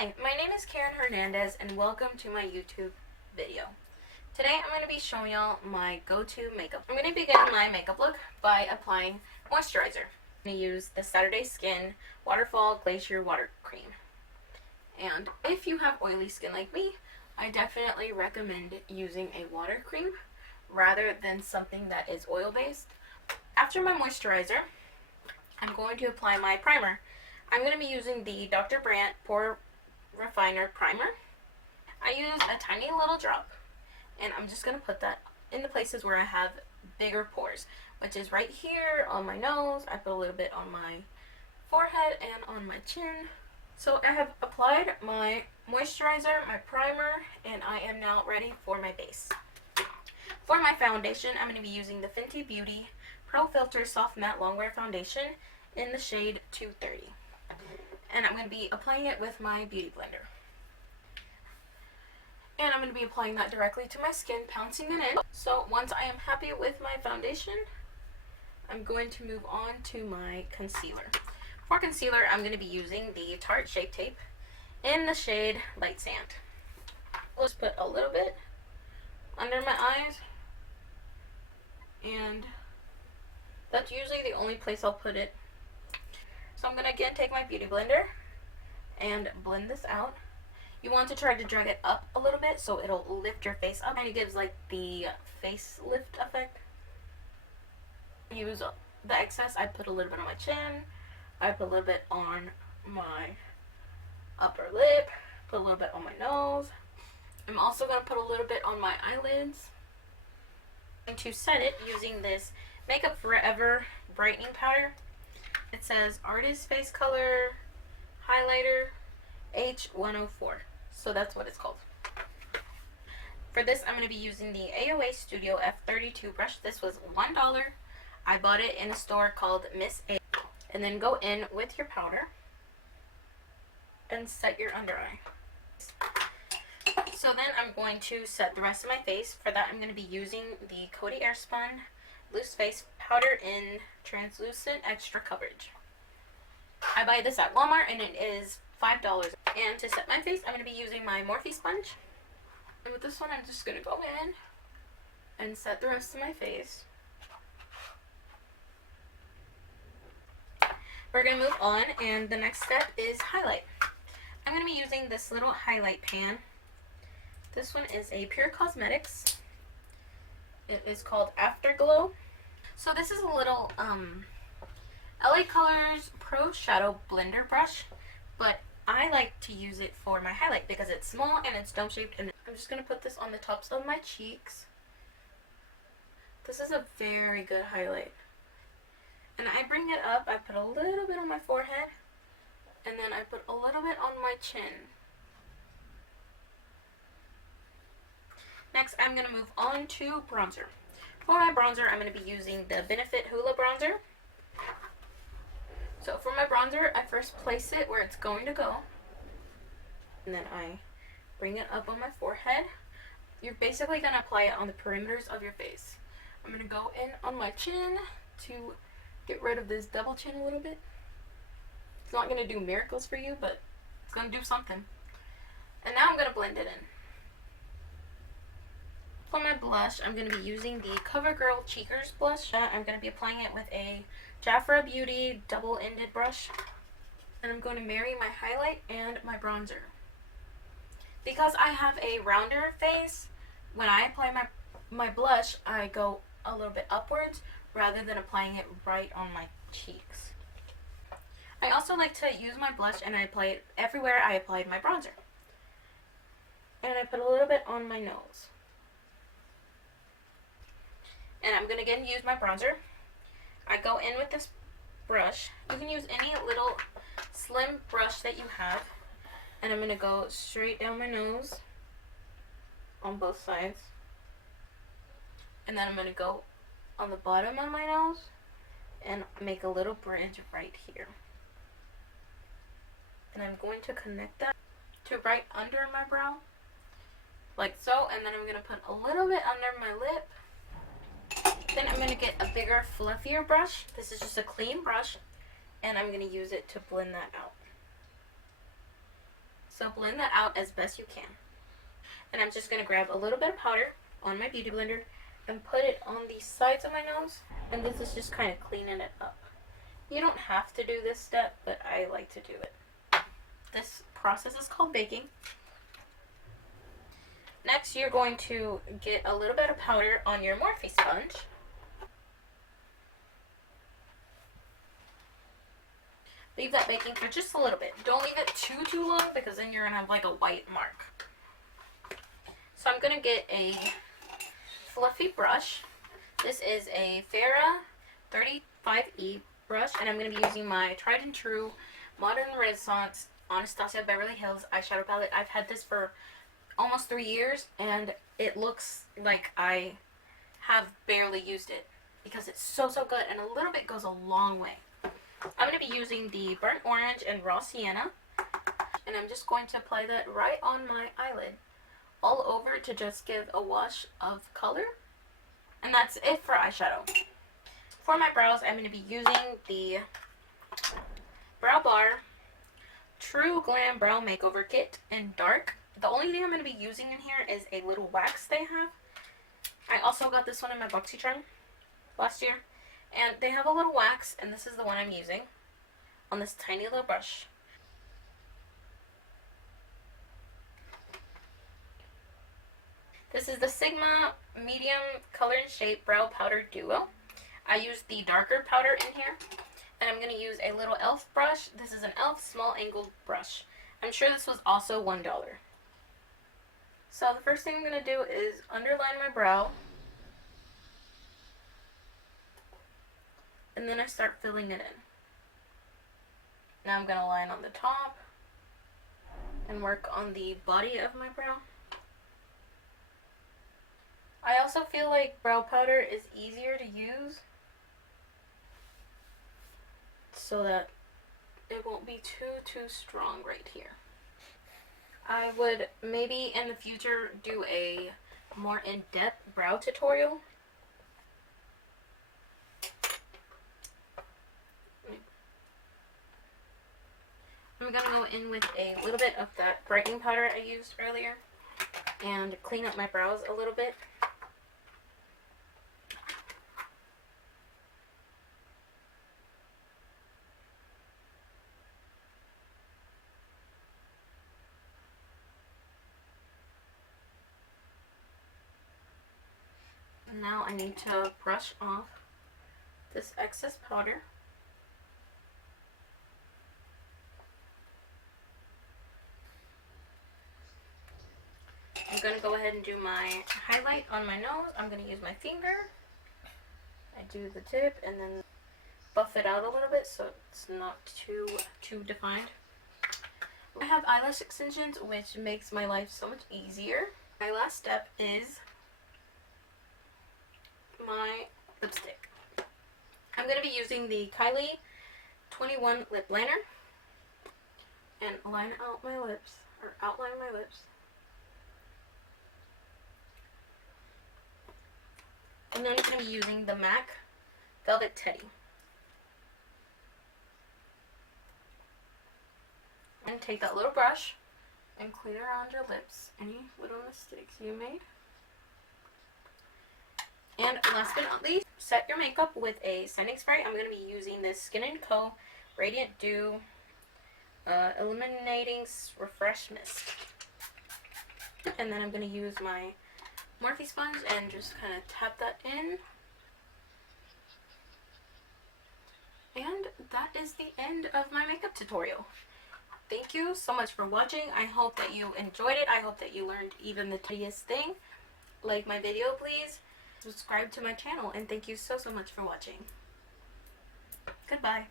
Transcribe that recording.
Hi, my name is Caren Hernandez and welcome to my YouTube video. Today I'm going to be showing y'all my go-to makeup. I'm going to begin my makeup look by applying moisturizer. I'm going to use the Saturday Skin Waterfall Glacier Water Cream. And if you have oily skin like me, I definitely recommend using a water cream rather than something that is oil-based. After my moisturizer, I'm going to apply my primer. I'm going to be using the Dr. Brandt Pore Refiner Primer. I use a tiny little drop, and I'm just going to put that in the places where I have bigger pores, which is right here on my nose. I put a little bit on my forehead and on my chin. So I have applied my moisturizer, my primer, and I am now ready for my base. For my foundation, I'm going to be using the Fenty Beauty Pro Filter Soft Matte Longwear Foundation in the shade 230. And I'm going to be applying it with my beauty blender. And I'm going to be applying that directly to my skin, pouncing it in. So once I am happy with my foundation, I'm going to move on to my concealer. For concealer, I'm going to be using the Tarte Shape Tape in the shade Light Sand. I'll just put a little bit under my eyes, and that's usually the only place I'll put it. So I'm going to again take my beauty blender and blend this out. You want to try to drag it up a little bit so it'll lift your face up, and it gives like the face lift effect. Use the excess. I put a little bit on my chin. I put a little bit on my upper lip. Put a little bit on my nose. I'm also going to put a little bit on my eyelids. I'm going to set it using this Makeup Forever brightening powder. It says Artist Face Color Highlighter H104. So that's what it's called. For this, I'm going to be using the AOA Studio F32 brush. This was $1. I bought it in a store called Miss A. And then go in with your powder and set your under eye. So then I'm going to set the rest of my face. For that, I'm going to be using the Coty Airspun Loose Face Powder in Translucent Extra Coverage. I buy this at Walmart and it is $5. And to set my face, I'm going to be using my Morphe sponge. And with this one, I'm just going to go in and set the rest of my face. We're going to move on, and the next step is highlight. I'm going to be using this little highlight pan. This one is a Pure Cosmetics. It is called Afterglow. So this is a little LA Colors Pro Shadow Blender brush, but I like to use it for my highlight because it's small and it's dome shaped, and I'm just going to put this on the tops of my cheeks. This is a very good highlight. And I bring it up, I put a little bit on my forehead, and then I put a little bit on my chin. Next, I'm going to move on to bronzer. For my bronzer, I'm going to be using the Benefit Hoola Bronzer. So for my bronzer, I first place it where it's going to go. And then I bring it up on my forehead. You're basically going to apply it on the perimeters of your face. I'm going to go in on my chin to get rid of this double chin a little bit. It's not going to do miracles for you, but it's going to do something. And now I'm going to blend it in. For my blush, I'm going to be using the CoverGirl Cheekers blush. I'm going to be applying it with a Jafra Beauty double-ended brush. And I'm going to marry my highlight and my bronzer. Because I have a rounder face, when I apply my blush, I go a little bit upwards rather than applying it right on my cheeks. I also like to use my blush and I apply it everywhere I applied my bronzer. And I put a little bit on my nose. And I'm going to again use my bronzer. I go in with this brush. You can use any little slim brush that you have. And I'm going to go straight down my nose on both sides. And then I'm going to go on the bottom of my nose and make a little bridge right here. And I'm going to connect that to right under my brow, like so. And then I'm going to put a little bit under my lip. Then I'm going to get a bigger, fluffier brush. This is just a clean brush, and I'm going to use it to blend that out. So blend that out as best you can. And I'm just going to grab a little bit of powder on my beauty blender and put it on the sides of my nose. And this is just kind of cleaning it up. You don't have to do this step, but I like to do it. This process is called baking. Next, you're going to get a little bit of powder on your Morphe sponge. Leave that baking for just a little bit. Don't leave it too long because then you're going to have like a white mark. So I'm going to get a fluffy brush. This is a Farrah 35E brush, and I'm going to be using my tried and true Modern Renaissance Anastasia Beverly Hills eyeshadow palette. I've had this for almost 3 years, and it looks like I have barely used it because it's so good, and a little bit goes a long way. I'm going to be using the Burnt Orange and Raw Sienna, and I'm just going to apply that right on my eyelid, all over to just give a wash of color, and that's it for eyeshadow. For my brows, I'm going to be using the Brow Bar True Glam Brow Makeover Kit in dark. The only thing I'm going to be using in here is a little wax they have. I also got this one in my BoxyCharm last year. And they have a little wax, and this is the one I'm using on this tiny little brush. This is the Sigma Medium Color and Shape Brow Powder Duo. I used the darker powder in here. And I'm going to use a little e.l.f. brush. This is an e.l.f. small angled brush. I'm sure this was also $1. So the first thing I'm going to do is underline my brow. And then I start filling it in. Now I'm going to line on the top and work on the body of my brow. I also feel like brow powder is easier to use so that it won't be too strong right here. I would maybe in the future do a more in-depth brow tutorial. I'm going to go in with a little bit of that brightening powder I used earlier and clean up my brows a little bit. Now I need to brush off this excess powder. I'm going to go ahead and do my highlight on my nose. I'm going to use my finger. I do the tip and then buff it out a little bit so it's not too defined. I have eyelash extensions, which makes my life so much easier. My last step is my lipstick. I'm going to be using the Kylie 21 lip liner and line out my lips, or outline my lips. And then I'm going to be using the MAC Velvet Teddy. And take that little brush and clean around your lips any little mistakes you made. And last but not least, set your makeup with a setting spray. I'm going to be using this Skin & Co. Radiant Dew Illuminating Refresh Mist. And then I'm going to use my Morphe sponge and just kind of tap that in. And that is the end of my makeup tutorial. Thank you so much for watching. I hope that you enjoyed it. I hope that you learned even the tiniest thing. Like my video, please. Subscribe to my channel, and thank you so much for watching. Goodbye.